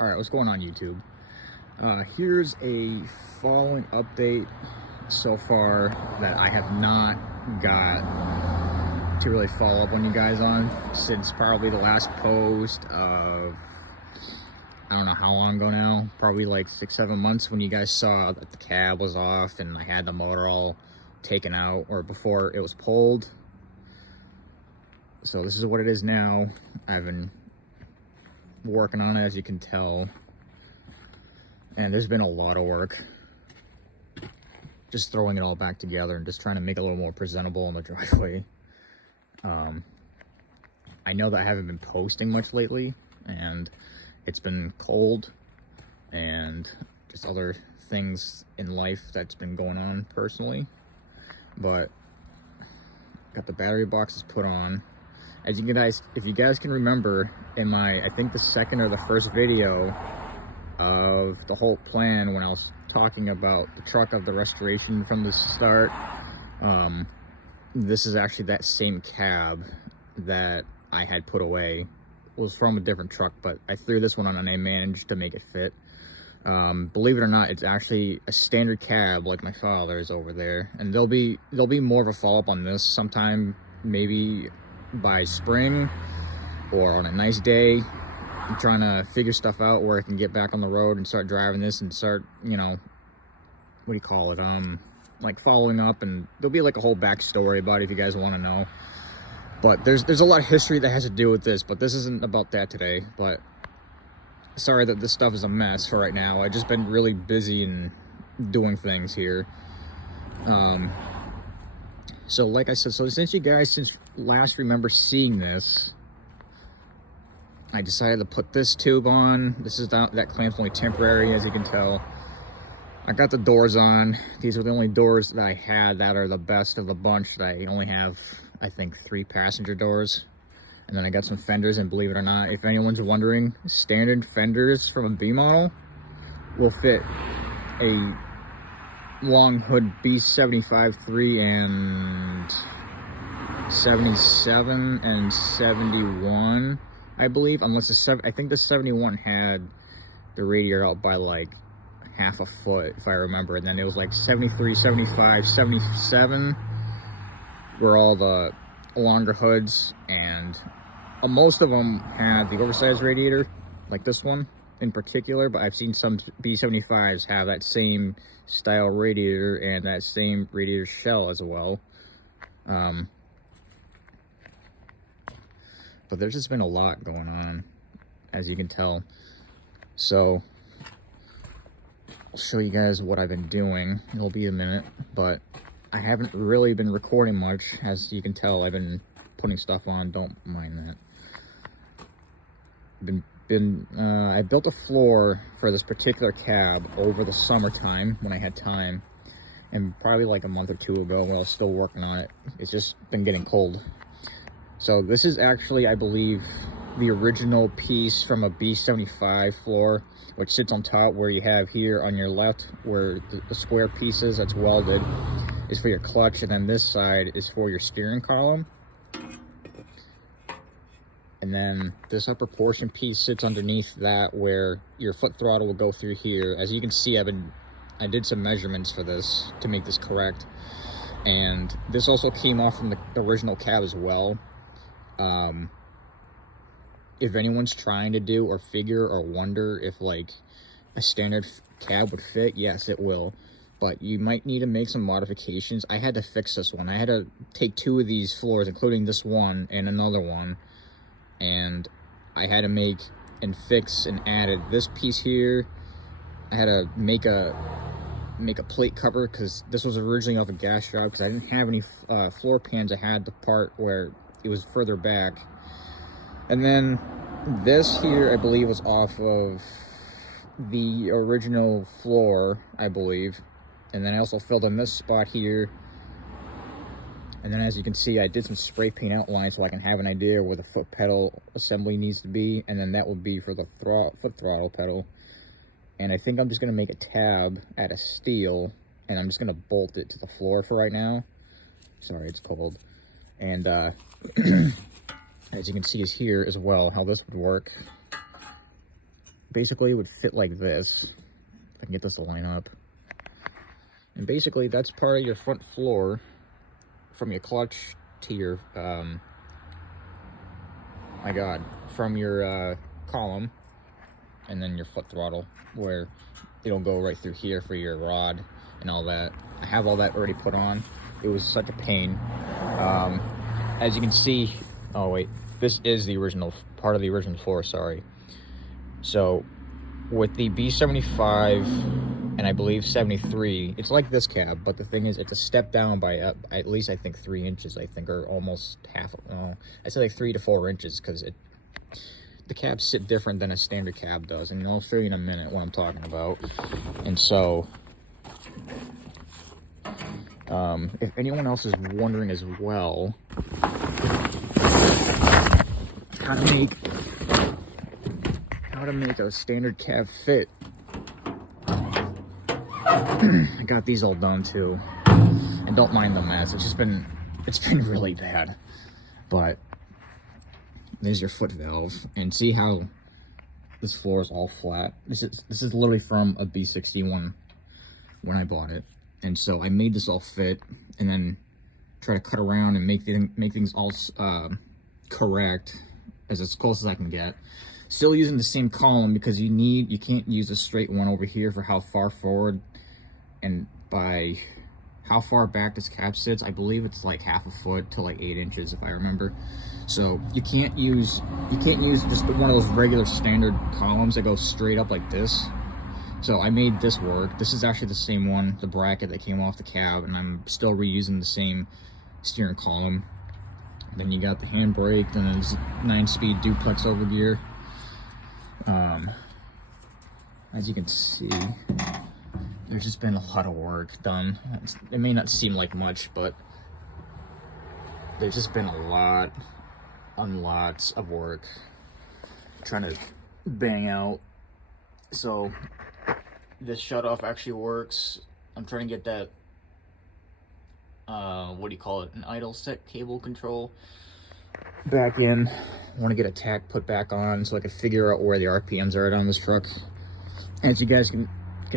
All right, what's going on, YouTube? Here's a following update so far that I have not got to really follow up on you guys on since probably the last post of, I don't know how long ago now, probably like 6-7 months, when you guys saw that the cab was off and I had the motor all taken out, or before it was pulled. So this is what it is now. I've been working on it, as you can tell, and there's been a lot of work just throwing it all back together and just trying to make it a little more presentable in the driveway. I know that I haven't been posting much lately, and it's been cold and just other things in life that's been going on personally, but got the battery boxes put on. As you guys, if you guys can remember, in my, I think the second or the first video of the whole plan, when I was talking about the truck of the restoration from the start, this is actually that same cab that I had put away. It was from a different truck, but I threw this one on and I managed to make it fit. Believe it or not, it's actually a standard cab like my father's over there, and there'll be more of a follow-up on this sometime, maybe by spring or on a nice day. I'm trying to figure stuff out where I can get back on the road and start driving this and start, you know, what do you call it, like following up, and there'll be like a whole backstory about it if you guys want to know. But there's a lot of history that has to do with this, but this isn't about that today. But sorry that this stuff is a mess for right now. I've just been really busy and doing things here. So like I said, so since you guys last remember seeing this, I decided to put this tube on. This is that clamp's only temporary, as you can tell. I got the doors on. These are the only doors that I had that are the best of the bunch. I only have, I think, 3 passenger doors. And then I got some fenders, and believe it or not, if anyone's wondering, standard fenders from a B model will fit a long hood B75 3 and 77 and 71, I believe, unless I think the 71 had the radiator out by like half a foot, if I remember, and then it was like 73, 75, 77 were all the longer hoods, and most of them had the oversized radiator, like this one in particular, but I've seen some B75s have that same style radiator and that same radiator shell as well. But there's just been a lot going on, as you can tell. So I'll show you guys what I've been doing. It'll be a minute, but I haven't really been recording much. As you can tell, I've been putting stuff on. Don't mind that. I built a floor for this particular cab over the summertime when I had time, and probably like a month or 2 ago while I was still working on it. It's just been getting cold. So this is actually, I believe, the original piece from a B75 floor, which sits on top where you have here on your left, where the square pieces that's welded is for your clutch, and then this side is for your steering column. And then this upper portion piece sits underneath that, where your foot throttle will go through here. As you can see, I did some measurements for this to make this correct. And this also came off from the original cab as well. If anyone's trying to do or figure or wonder if like a standard cab would fit, yes, it will. But you might need to make some modifications. I had to fix this one. I had to take 2 of these floors, including this one and another one, and I had to make and fix and added this piece here. I had to make a plate cover, because this was originally off a gas job, because I didn't have any floor pans. I had the part where it was further back. And then this here, I believe, was off of the original floor, I believe. And then I also filled in this spot here. And then, as you can see, I did some spray paint outline so I can have an idea where the foot pedal assembly needs to be. And then that would be for the foot throttle pedal. And I think I'm just going to make a tab out of steel, and I'm just going to bolt it to the floor for right now. Sorry, it's cold. And as you can see is here as well, how this would work. basically it would fit like this. If I can get this to line up. And basically that's part of your front floor from your clutch to your, my God, from your column and then your foot throttle, where it'll go right through here for your rod and all that. I have all that already put on. It was such a pain. As you can see, oh wait, this is the original, part of the original floor, sorry. So with the B75 and I believe 73, it's like this cab, but the thing is it's a step down by at least I think 3 inches, I think, or almost half. I say like 3 to 4 inches, because the cabs sit different than a standard cab does, and I'll show you in a minute what I'm talking about. And so if anyone else is wondering as well how to make a standard cab fit, I got these all done too, and don't mind the mess. It's been really bad. But there's your foot valve, and see how this floor is all flat. This is literally from a B61 when I bought it, and so I made this all fit, and then try to cut around and make things all correct as close as I can get. Still using the same column, because you can't use a straight one over here for how far forward and by how far back this cab sits. I believe it's like half a foot to like 8 inches if I remember. So you can't use just one of those regular standard columns that go straight up like this. So I made this work. This is actually the same one, the bracket that came off the cab, and I'm still reusing the same steering column. Then you got the handbrake, then there's 9-speed duplex overgear. As you can see, there's just been a lot of work done. It may not seem like much, but there's just been a lot on lots of work trying to bang out. So this shutoff actually works. I'm trying to get that, what do you call it, an idle set cable control back in. I want to get a tack put back on so I can figure out where the RPMs are at on this truck. As you guys can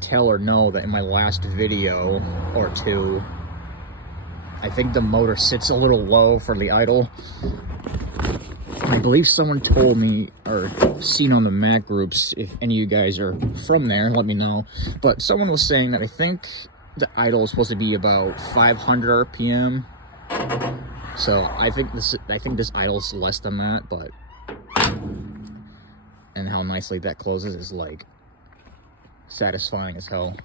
tell or know, that in my last video or two, I think the motor sits a little low for the idle. I believe someone told me, or seen on the Mack groups, if any of you guys are from there, let me know. But someone was saying that I think the idle is supposed to be about 500 RPM. So I think this idle is less than that, but and how nicely that closes is like satisfying as hell.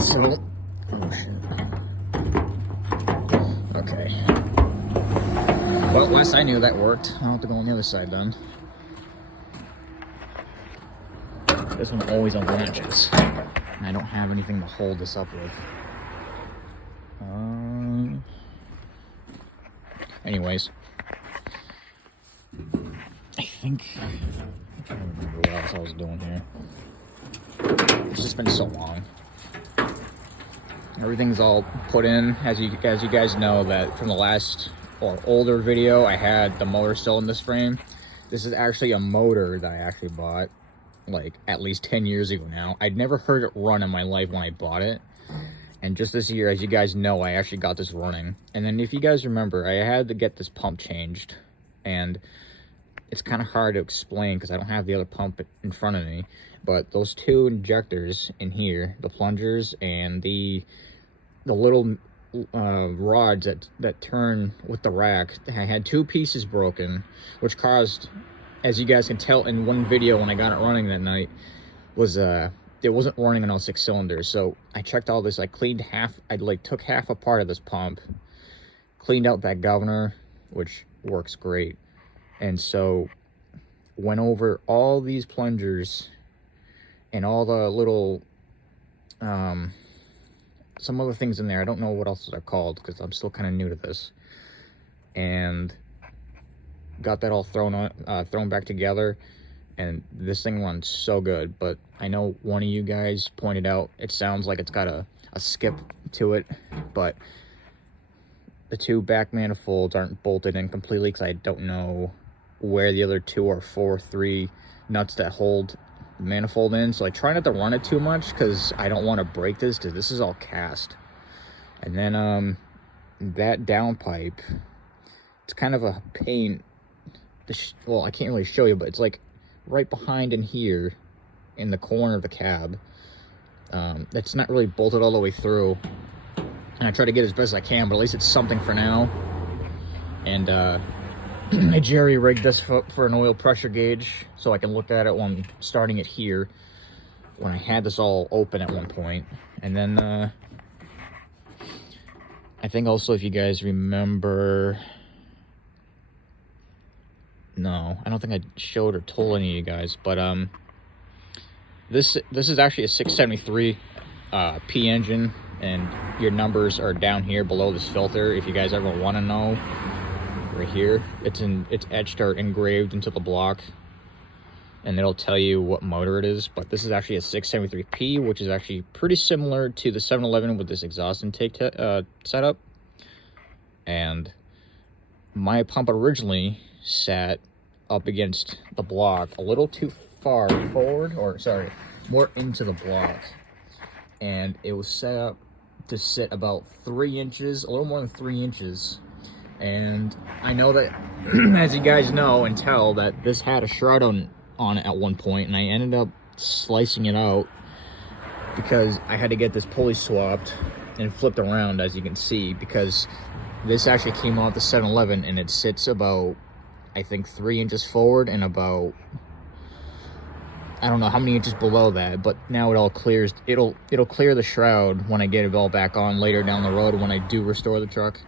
So, oh shit. Okay. Well, last I knew that worked. I'll have to go on the other side then. This one always unlatches, and I don't have anything to hold this up with. Anyways, I can't remember what else I was doing here. It's just been so long. Everything's all put in, as you guys know, that from the last or older video, I had the motor still in this frame. This is actually a motor that I actually bought like at least 10 years ago now. I'd never heard it run in my life when I bought it. And just this year, as you guys know, I actually got this running. And then if you guys remember, I had to get this pump changed. And it's kind of hard to explain because I don't have the other pump in front of me. But those two injectors in here, the plungers and the little rods that turn with the rack, I had two pieces broken, which caused, as you guys can tell in one video when I got it running that night, was it wasn't running on all 6 cylinders. So I checked all this. I cleaned I took half a part of this pump, cleaned out that governor, which works great, and so went over all these plungers and all the little some other things in there. I don't know what else they're called because I'm still kind of new to this, and got that all thrown back together. And this thing runs so good. But I know one of you guys pointed out it sounds like it's got a skip to it, but the two back manifolds aren't bolted in completely because I don't know where the other 2 or 4, 3 nuts that hold the manifold in. So I try not to run it too much because I don't want to break this, because this is all cast. And then that downpipe, it's kind of a pain. Well, I can't really show you, but it's like right behind in here in the corner of the cab. That's not really bolted all the way through, and I try to get as best as I can, but at least it's something for now. And I jerry-rigged this for an oil pressure gauge so I can look at it when I'm starting it here, when I had this all open at one point. And then I think also, if you guys remember, no, I don't think I showed or told any of you guys, but this is actually a 673 P engine, and your numbers are down here below this filter if you guys ever want to know. Right here, it's etched or engraved into the block, and it'll tell you what motor it is. But this is actually a 673P, which is actually pretty similar to the 711 with this exhaust intake setup. And my pump originally sat up against the block a little too far forward, or sorry, more into the block, and it was set up to sit about 3 inches, a little more than 3 inches. And I know that, as you guys know and tell, that this had a shroud on it at one point, and I ended up slicing it out because I had to get this pulley swapped and flipped around, as you can see, because this actually came off the 711, and it sits about, I think, 3 inches forward and about, I don't know how many inches below that, but now it all clears. It'll clear the shroud when I get it all back on later down the road when I do restore the truck.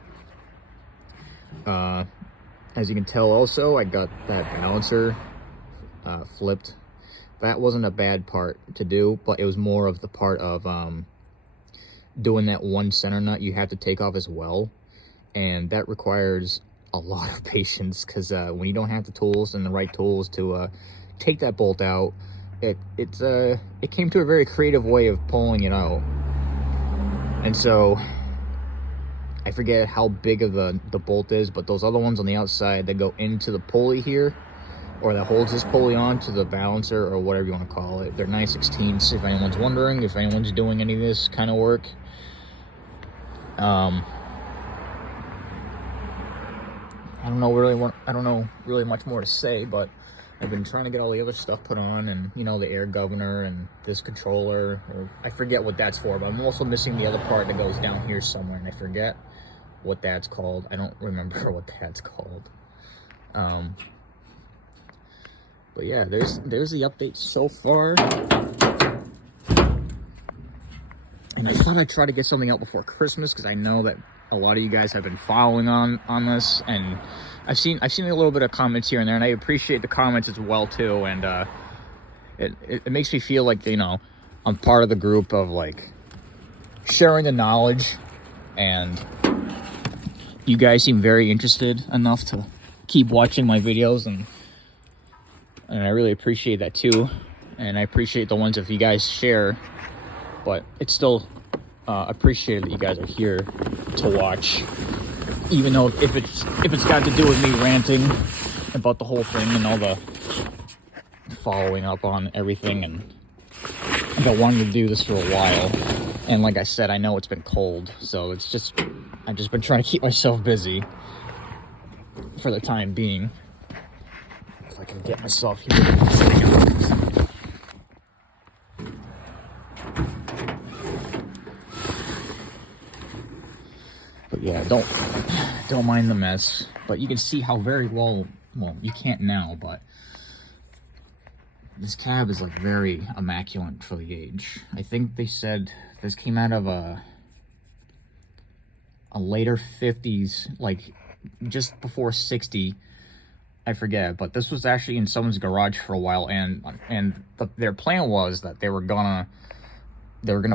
As you can tell also, I got that balancer flipped. That wasn't a bad part to do, but it was more of the part of doing that one center nut you have to take off as well, and that requires a lot of patience, because when you don't have the tools and the right tools to take that bolt out, it came to a very creative way of pulling it out. And so I forget how big of the bolt is, but those other ones on the outside that go into the pulley here, or that holds this pulley on to the balancer, or whatever you want to call it, they're 9/16ths, if anyone's wondering, if anyone's doing any of this kind of work. I don't know really much more to say, but I've been trying to get all the other stuff put on, and you know, the air governor and this controller, or I forget what that's for, but I'm also missing the other part that goes down here somewhere, and I forget what that's called. I don't remember what that's called. But yeah, there's the update so far. And I thought I'd try to get something out before Christmas, because I know that a lot of you guys have been following on this, and I've seen a little bit of comments here and there, and I appreciate the comments as well too. And it makes me feel like, you know, I'm part of the group of like sharing the knowledge, and you guys seem very interested enough to keep watching my videos, and I really appreciate that too. And I appreciate the ones if you guys share, but it's still appreciated that you guys are here to watch, even though if it's got to do with me ranting about the whole thing and all the following up on everything. And I've been wanting to do this for a while, and like I said, I know it's been cold, so I've just been trying to keep myself busy for the time being. If I can get myself here. But yeah, don't mind the mess. But you can see how very well you can't now, but this cab is like very immaculate for the age. I think they said this came out of a later 50s, like just before 60. I forget, but this was actually in someone's garage for a while, and their plan was that they were gonna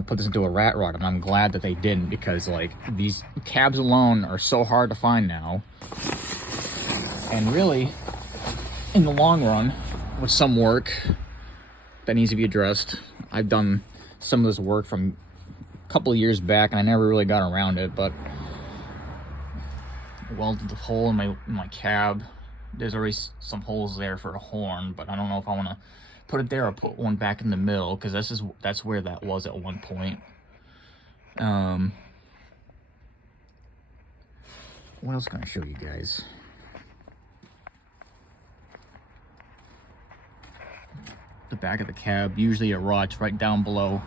put this into a rat rod, and I'm glad that they didn't, because like these cabs alone are so hard to find now, and really in the long run, with some work that needs to be addressed, I've done some of this work from a couple of years back, and I never really got around it, but I welded the hole in my cab there's already some holes there for a horn, but I don't know if I want to put it there or put one back in the middle, because that's where that was at one point. What else can I show you guys? The back of the cab, usually it rots right down below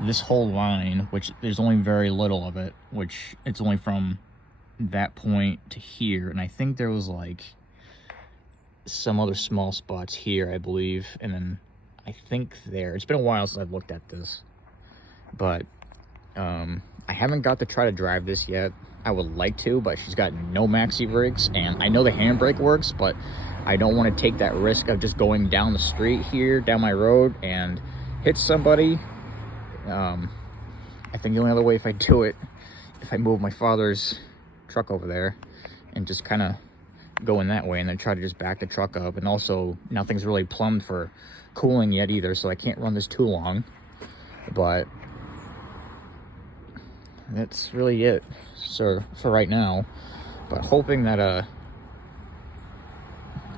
this whole line, which there's only very little of it, which it's only from that point to here, and I think there was like some other small spots here, I believe, and then I think there. It's been a while since I've looked at this, but I haven't got to try to drive this yet. I would like to, but she's got no maxi brakes, and I know the handbrake works, but I don't want to take that risk of just going down the street here, down my road, and hit somebody. I think the only other way if I do it, if I move my father's truck over there and just kind of go in that way, and then try to just back the truck up. And also, nothing's really plumbed for cooling yet either, so I can't run this too long. But that's really it, so for right now. But hoping that I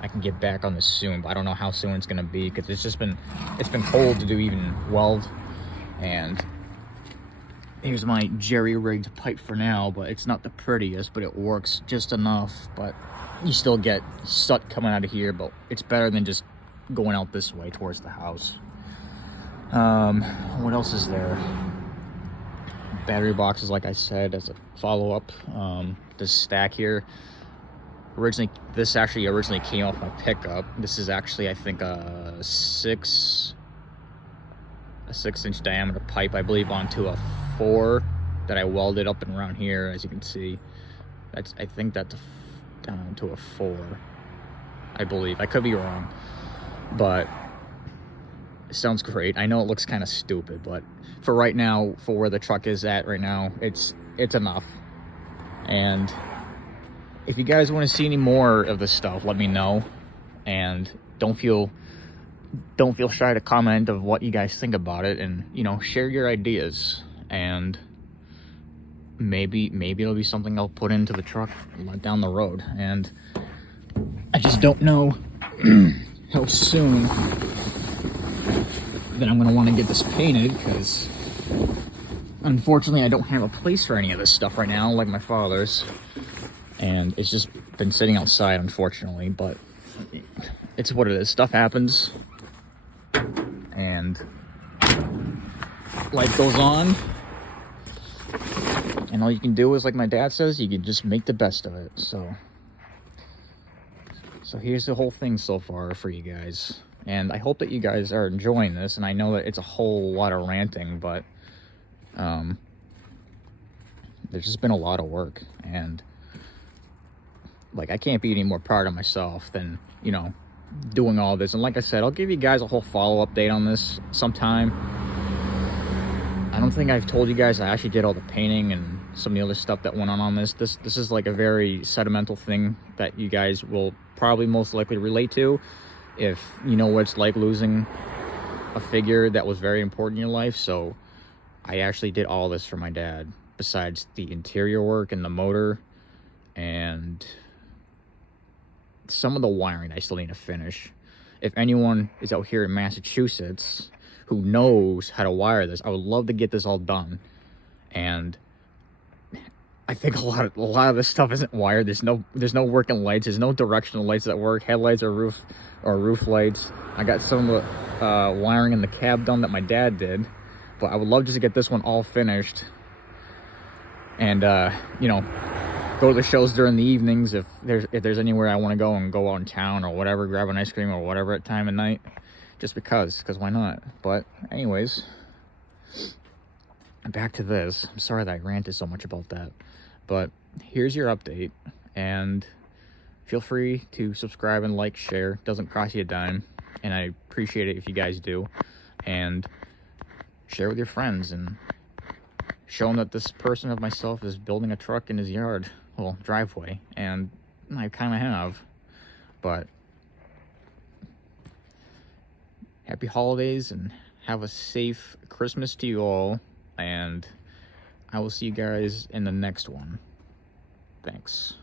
can get back on this soon, but I don't know how soon it's gonna be, because it's been cold to do even weld. And here's my jerry-rigged pipe for now, but it's not the prettiest, but it works just enough. But you still get soot coming out of here, but it's better than just going out this way towards the house. What else is there? Battery boxes, like I said, as a follow-up. This stack here, this actually originally came off my pickup. This is actually, I think, a 6-inch diameter pipe, I believe, onto a 4 that I welded up and around here. As you can see, I think that's down to a 4, I believe. I could be wrong, but it sounds great. I know it looks kind of stupid, but for right now, for where the truck is at right now, it's enough. And if you guys want to see any more of this stuff, let me know. And don't feel shy to comment of what you guys think about it, and share your ideas, and maybe it'll be something I'll put into the truck down the road. And I just don't know how soon that I'm gonna want to get this painted, because unfortunately I don't have a place for any of this stuff right now, like my father's, and it's just been sitting outside, unfortunately. But it's what it is. Stuff happens, and life goes on, and all you can do is, like my dad says, you can just make the best of it. So here's the whole thing so far for you guys, and I hope that you guys are enjoying this. And I know that it's a whole lot of ranting, but there's just been a lot of work, and like, I can't be any more proud of myself than doing all this. And like I said, I'll give you guys a whole follow-up date on this sometime. I don't think I've told you guys I actually did all the painting and some of the other stuff that went on this. This is like a very sentimental thing that you guys will probably most likely relate to, if you know what it's like losing a figure that was very important in your life. So I actually did all this for my dad, besides the interior work and the motor and some of the wiring I still need to finish. If anyone is out here in Massachusetts who knows how to wire this, I would love to get this all done. And I think a lot of this stuff isn't wired. There's no working lights. There's no directional lights that work. Headlights or roof lights. I got some of the wiring in the cab done that my dad did, but I would love just to get this one all finished. And go to the shows during the evenings if there's anywhere I want to go, and go out in town or whatever, grab an ice cream or whatever at time of night, just because why not? But anyways, back to this. I'm sorry that I ranted so much about that, but here's your update, and feel free to subscribe and like, share. Doesn't cost you a dime, and I appreciate it if you guys do. And share with your friends, and show them that this person of myself is building a truck in his yard, well, driveway, and I kind of have. But happy holidays, and have a safe Christmas to you all, and I will see you guys in the next one. Thanks.